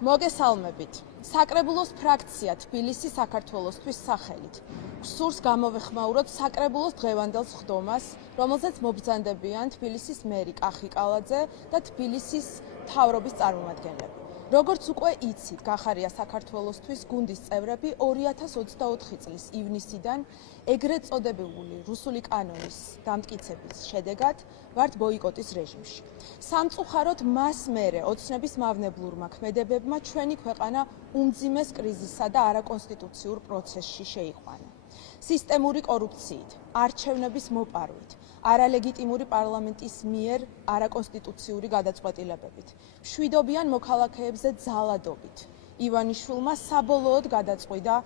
მოგესალმებით. საკრებულოს ფრაქცია თბილისი საქართველოსთვის სახელით. სურს გამოვეხმაუროთ საკრებულოს დღევანდელ სხდომას, რომელზეც მობრძანდებიან თბილისის მერი კახი კალაძე და თბილისის მთავრობის წარმომადგენლები. როგორც უკვე იცით, გახარია საქართველოსთვის გუნდის წევრები 2024 წლის ივნისიდან ეგრეთ წოდებული რუსული კანონის დამტკიცების შედეგად ვართ ბოიკოტის რეჟიმში. სამწუხაროდ მას მერე ოცნების მავნებლურმა ქმედებებმა ჩვენი ქვეყანა უმძიმეს კრიზისსა და არაკონსტიტუციურ პროცესში შეიყვანა. სისტემური კორუფციით, არჩევნების მოპარვით, არალეგიტიმური პარლამენტის მიერ არაკონსტიტუციური გადაწყვეტილებებით, მშვიდობიან მოქალაქეებზე ძალადობით, ივანიშვილმა საბოლოოდ გადაწყვიტა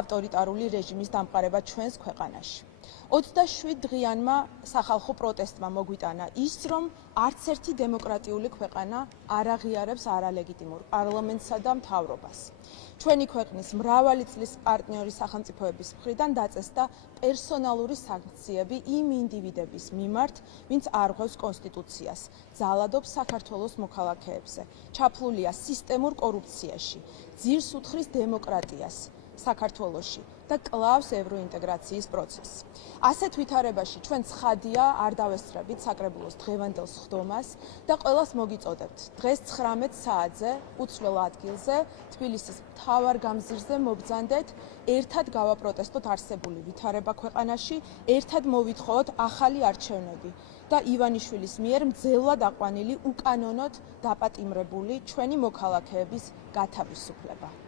ავტორიტარული რეჟიმის დამყარება ჩვენს ქვეყანაში. 27 დღიანმა სახალხო პროტესტმა მოგვიტანა ის, რომ არც ერთი დემოკრატიული ქვეყანა არ აღიარებს არალეგიტიმურ პარლამენტსა და მთავრობას. ჩვენი ქვეყნის მრავალი წლის პარტნიორი სახელმწიფოების მხრიდან დაწესდა პერსონალური სანქციები იმ ინდივიდების მიმართ, ვინც არ ღვევს კონსტიტუციას, ძალადობს საქართველოს მოქალაქეებზე, ჩაფლულია სისტემურ კორუფციაში, ძირს უთხრის დემოკრატიას საქართველოში და კლავს ევროინტეგრაციის პროცესს. ასეთ ვითარებაში ჩვენ ცხადია არ დავესწრებით საკრებულოს დღევანდელ სხდომას და ყველას მოგიწოდებთ დღეს 19 საათზე უცვლელ ადგილზე თბილისის მთავარ გამზირზე მობრძანდეთ, ერთად გავაპროტესტოთ არსებული ვითარება ქვეყანაში, ერთად მოვითხოვოთ ახალი არჩევნები და ივანიშვილის მიერ მძევლად აყვანილი უკანონოდ დაპატიმრებული ჩვენი მოქალაქეების გათავისუფლება.